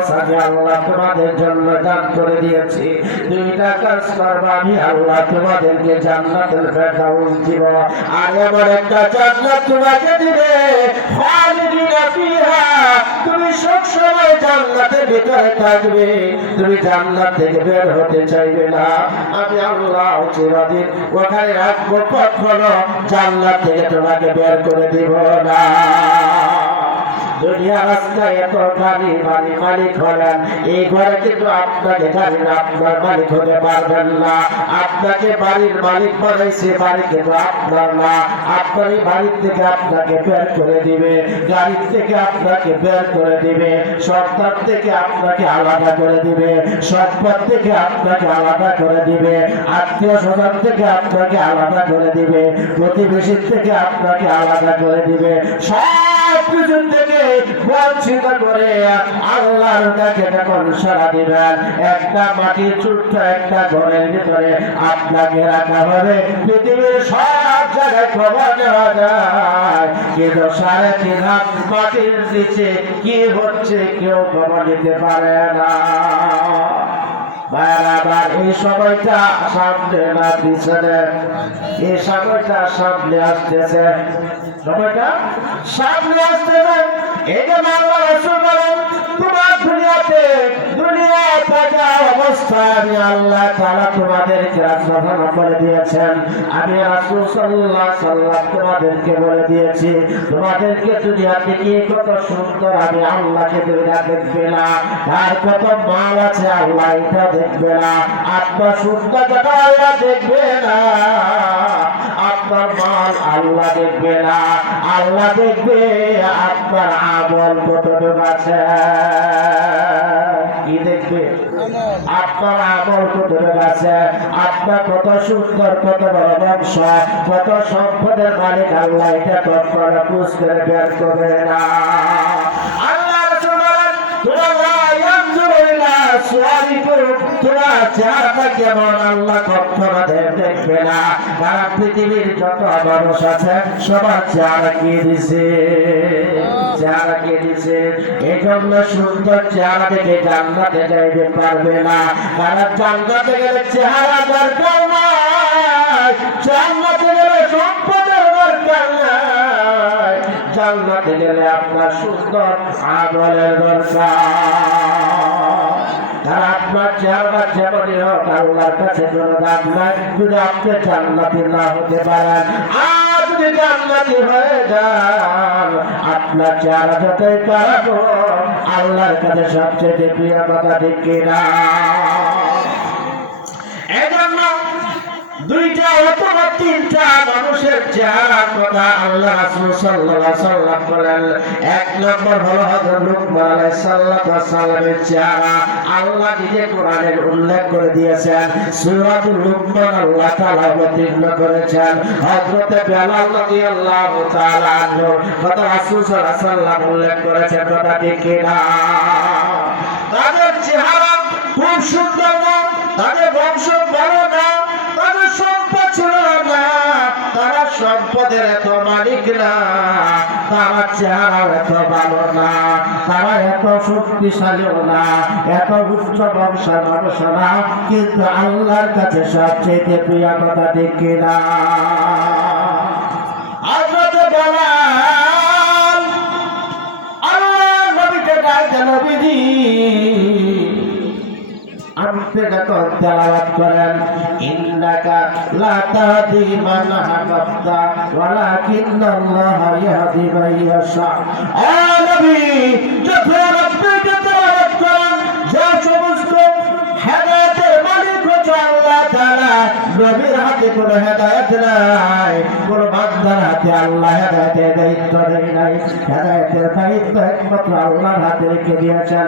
ফেরদাউস আমি আল্লাহ তোমাদের জন্য দান করে দিয়েছি। দুইটা কাজ করবা, আমি আল্লাহ তোমাদেরকে জান্নাতুল ফেরদাউস দিব। আর এমন একটা জান্নাত তোমাকে দিবে খালিদিনা ফিহা, তুমি সবসময় জান্নাতের ভিতরে থাকবে, তুমি জান্নাত থেকে বের হতে চাইবে না। আমি আল্লাহ চিরদিন ওখানে রাখবো, কখনো জান্নাত থেকে তোমাকে বের করে দিব না। দুনিয়া রাস্তায় এত গাড়ি বাড়ি মালিক হলেন, এই ঘরে কিন্তু আপনাকে গাড়ি না, আপনার মালিক হতে পারবেন না। আপনাকে বাড়ির মালিক বানাইছে, বাড়ি কিন্তু আপনার না। আপনার এই বাড়ির থেকে আপনাকে বের করে দিবে, গাড়ির থেকে আপনাকে বের করে দিবে, সন্তান থেকে আপনাকে আলাদা করে দিবে, সম্পদ থেকে আপনাকে আলাদা করে দিবে, আত্মীয় স্বজন থেকে আপনাকে আলাদা করে দিবে, প্রতিবেশীর থেকে আপনাকে আলাদা করে দিবে। সব কিছু থেকে বঞ্চিত করে আল্লাহর কাছে যখন সারা দিবেন, একটা মাটির ছোট্ট একটা ঘরের ভিতরে আপনাকে রাখা হবে। পৃথিবীর সব জায়গায় খবর নেওয়া যায়, কিন্তু 3.5 হাত মাটির নিচে কি হচ্ছে কেউ খবর নিতে পারে না। বারবার এই সময়টা সামনে না পিছনে, এই সময়টা সামনে আসতেছে, সময়টা সামনে আসতেছে। এই যে আল্লাহ রাসূল বলেন, তোমার দুনিয়াতে দুনিয়া থাকা অবস্থায় আমি আল্লাহ তাআলা তোমাদেরকে রাজধানী করে দিয়েছেন। আমি রাসূল সাল্লাল্লাহু আলাইহি ওয়াসাল্লাম তোমাদেরকে বলে দিয়েছি, তোমাদেরকে দুনিয়াতে কি কত সুন্দর, আমি আল্লাহকে দুনিয়া দেখবে না। আর কত মাল আছে আল্লাহ এটা দেখবে না, আপনার সুন্দরতা আল্লাহ দেখবে না, আপনার মাল আল্লাহ দেখবে না। আল্লাহ দেখবে আপনার আমল কতটুকু আছে। কি দেখবে? আপনার আমল কতটুকু আছে, আপনার কত সুন্দর, কত বড় বংশ, কত সম্পদের মালিক আল্লাহ এটা কখনো খুঁজ করে বের করবে না। আল্লাহ রাসূল বলেন, তোমার চেহারাটা কেমন আল্লাহ কখনো দেখবে না। কারণ পৃথিবীর যত মানুষ আছে সবার চেহারা কে দিছে, চেহারা কে দিছে। এই জন্য সুন্দর চেহারা দেখে জান্নাতে যাইতে পারবে না। কারণ জান্নাতে গেলে চেহারা দরকার নাই, জান্নাতে গেলে সম্পদের দরকার নাই, জান্নাতে গেলে আপনার সুন্দর আমলের দরকার। আর আপনার চেহারা যেমনই হোক আল্লাহর কাছে কোনো দাম নাই, যদি আপনি জান্নাতি না হতে পারেন। আর যদি জান্নাতি হয়ে যান, আপনার চেহারা যতই খারাপ হোক আল্লাহর কাছে সবচেয়ে প্রিয় কথা, ঠিক কিনা? এজন্য দুইটা অথবা তিনটা মানুষের চেহারার কথা আল্লাহ রাসূল সাল্লাল্লাহু আলাইহি ওয়াসাল্লাম বলেন। এক নম্বর হলো হযরত লুকমান আলাইহিস সালামের চেহারা। আল্লাহ নিজে কোরআনে উল্লেখ করে দিয়েছেন, সূরাতুল লুকমান আল্লাহ তাআলা অবতীর্ণ করেছেন। হযরত বেলাল রাদিয়াল্লাহু তাআলা আনহু কথা রাসূল সাল্লাল্লাহু আলাইহি ওয়াসাল্লাম উল্লেখ করেছেন, কথা ঠিক কিনা? তাদের চেহারা খুব সুন্দর না, তাদের বংশ ভালো না, তাদের সম্পদ ছিল না, তারা সম্পদের এত মালিক না, তারা চেহারা এত ভালো না, তারা এত শক্তিশালীও না, এত উচ্চ বংশের মানুষ না, কিন্তু আল্লাহর কাছে সবচেয়ে প্রিয় কথা, ঠিক কিনা? হযরত বেলাল আল্লাহর নবীকে ডাকতেন, নবীজি আপনি যখন তেলাওয়াত করেন, ইন্নাকা লা তাহদি মান আহবাবতা ওয়ালাকিন্নাল্লাহা ইয়াহদি মান ইয়াশা। ও নবী, যখন আপনি তেলাওয়াত করেন, যে সমস্ত হেদায়েতের মালিক হচ্ছে আল্লাহ তাআলা, নবীর হাতে কোনো হেদায়েত নাই, কোনো বান্দার হাতে আল্লাহ হেদায়েতের দায়িত্ব দেয় নাই। হেদায়েতের দায়িত্ব একমাত্র আল্লাহর হাতে রেখে দিয়েছেন।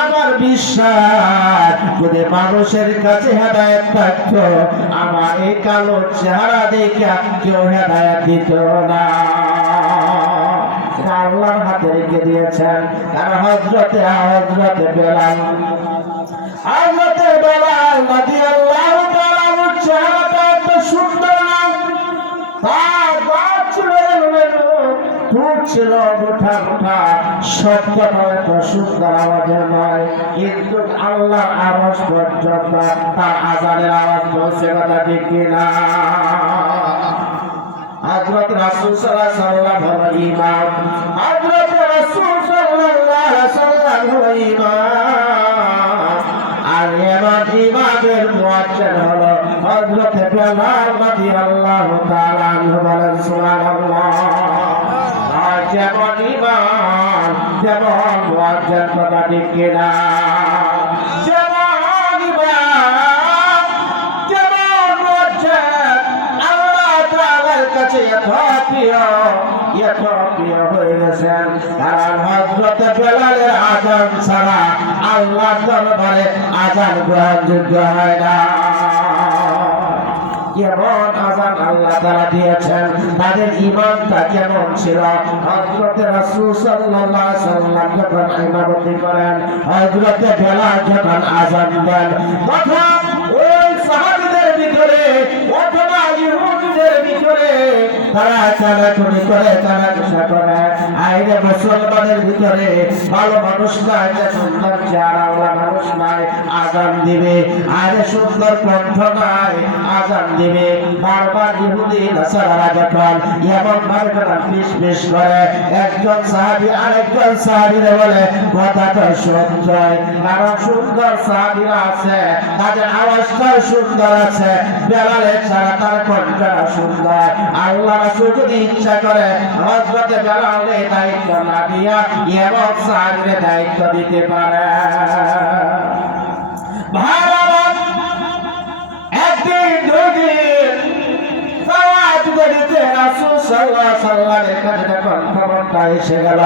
আমার বিশ্বাস, যদি মানুষের কাছে হেদায়েত থাকতো, আমার এই কালো চেহারা দেখে কেউ হেদায়েত দিত না। আল্লাহর হাতে রেখে দিয়েছেন। আর হযরতে বেলাল রাদিয়াল্লাহু তাআলার চেহারাটা এত সুন্দর না, তার দাঁত ছিল এলোমেলো, ঠোঁট ছিল মুঠা মুঠা শব্দটা এত সুন্দর আওয়াজের নয়, কিন্তু আল্লাহ আওয়াজ পর্যন্ত তার আজানের আওয়াজ পৌঁছে, কথা ঠিক কিনা? হযরত রাসূল সাল্লাল্লাহু আলাইহি ওয়াসাল্লাম হলো ইমাম, হযরত রাসূল সাল্লাল্লাহু আলাইহি ওয়াসাল্লাম হলো ইমাম, আর ইমামের মুয়াজ্জিন হলো হযরত বেলাল রাদিয়াল্লাহু তাআলা আনহু। বলেন সুবহানাল্লাহ। যেমন ইমাম যেমন মুয়াজ্জিন, কথা ঠিক কিনা? যেমন ইমাম যেমন মুয়াজ্জিন আল্লাহ তাআলার কাছে এত প্রিয় হয়ে গেছেন, কারণ হযরত বেলালের আযান ছাড়া আল্লাহর দরবারে আযান গ্রহণযোগ্য হয় না। কেমন আযান আল্লাহ তাআলা দিয়েছেন, তাদের ঈমানটা কেমন ছিল। হযরত রাসূল সাল্লাল্লাহু আলাইহি ওয়াসাল্লাম যখন ইমামতি করেন, হযরত বেলাল যখন আযান দেন, তখন ওই সাহাবীদের ভিতরে অথবা ইহুদিদের ভিতরে তারা চালাচুরি করে, চালাচুষা করে, আইরে মুসলমানের ভিতরে ভালো মানুষ নাই, সুন্দর চেহারাওয়ালা মানুষ নাই, আযান দিবে, আইরে সুন্দর কণ্ঠ নাই, আযান দিবে। বারবার ইহুদি নাসারারা যখন এমন ভাবে তারা ফিস করে, একজন সাহাবী আরেকজন সাহাবীরে বলে কথাটা সত্যই, কারণ সুন্দর সাহাবীরা আছে, তাদের আওয়াজটা সুন্দর আছে, বেলালের ছাড়া তার কণ্ঠটা সুন্দর। আল্লাহ রাসূল যদি ইচ্ছা করে হযরত বেলালের দায়িত্ব না দিয়া এমন সাহাবীর দায়িত্ব দিতে পারে। ভারত একদিন দুদিন রাসূল সাল্লাল্লাহু আলাইহি ওয়াসাল্লামের কাছে যখন খবরটা এসে গেল,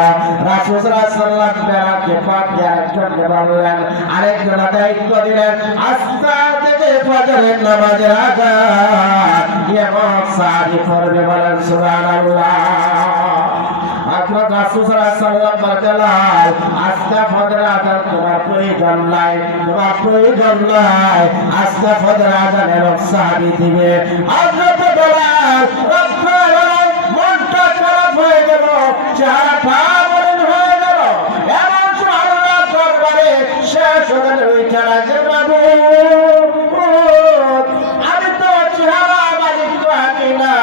রাসূল সাল্লাল্লাহু আলাইহি ওয়াসাল্লাম বেলালকে পাক দিয়ে আরেকজনকে বললেন, আরেকজন দায়িত্ব দিলেন, আজকে থেকে ফজরের নামাজের আযান এমন সাহাবী পড়বে। বলেন সুবহানাল্লাহ। হযরত রাসূল সাল্লাল্লাহু আলাইহি ওয়াসাল্লাম বললেন, আজকে ফজরের আযান তোমার প্রয়োজন নাই, তোমার প্রয়োজন নাই, আজকে ফজরের আযানের সাহাবী দিবে। হযরত বেলাল মনটা খারাপ হয়ে গেল, চেহারাটা মলিন হয়ে গেল, এমন সময় আল্লাহর দরবারে শেষ হয়ে ওই চেহারাকে, বাবু আমি তো চেহারা মালিক তো আমি না,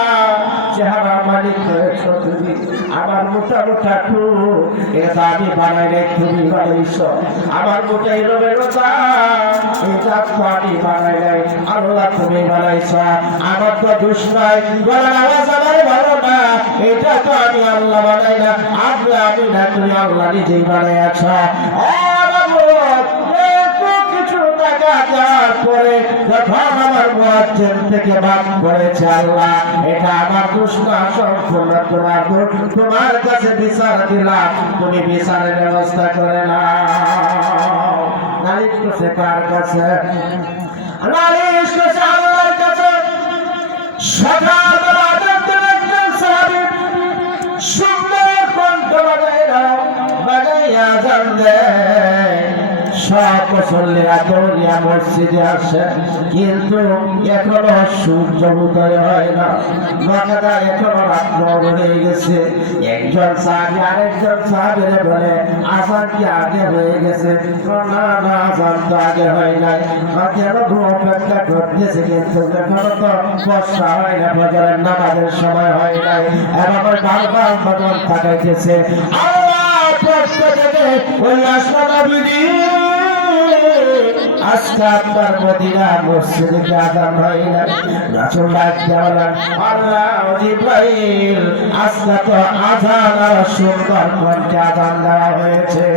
চেহারা মালিক হয়েছো তুমি, আমার মোটা মোটা খুব এটা আমি বানাই নাই, তুমি বানাইছ, আমার মোটা এলোমেলো এটা তো আমি বানাই নাই, আল্লাহ তুমি বানাইছ, আমার তো দোষ নাই, গলার আওয়াজ আমার ভালো না, এটা তো আমি আল্লাহ বানাই না, আমি না, তুমি আল্লাহ নিজেই বানাইছ। পরে যখন আমার মুয়াজ্জিন থেকে বাদ করেছে আল্লাহ, এটা আমার দোষ না, সম্পূর্ণ তোমার দোষ, তোমার কাছে বিচার দিলাম, তুমি বিচারের ব্যবস্থা করে নাও। নালিশ করছে কার কাছে? নালিশ করছে আল্লাহর কাছে। সকালবেলা দেখতেন একজন সাহাবী সুন্দর কণ্ঠ বাজাইয়া আযান দেয়, সব মুসল্লিরা দৌড়িয়া মসজিদে আসে, কিন্তু এখনো সূর্য উদয় হয় না, বাগাদা এখনো রাত্র হয়ে গেছে। একজন সাহাবী আরেকজন সাহাবীরে বলে, আযান কি আগে হয়ে গেছে? না না, আযান তো আগে হয় নাই, কেন অপেক্ষা করতেছে, কিন্তু এখনো তো বর্ষা হয় না, ফজরের নামাজের সময় হয় নাই, এভাবে বারবার বদল থাকাইতেছে। আল্লাহ পক্ষ থেকে ওই আসমানবী, আজকে আপনার মদিনা মসজিদে আযান হয় না। রাসূল ডাকতে বলেন, আল্লাহ জিবরাইল, আজকে তো আযান আর সুন্দর কণ্ঠে আযান দেওয়া হয়েছে।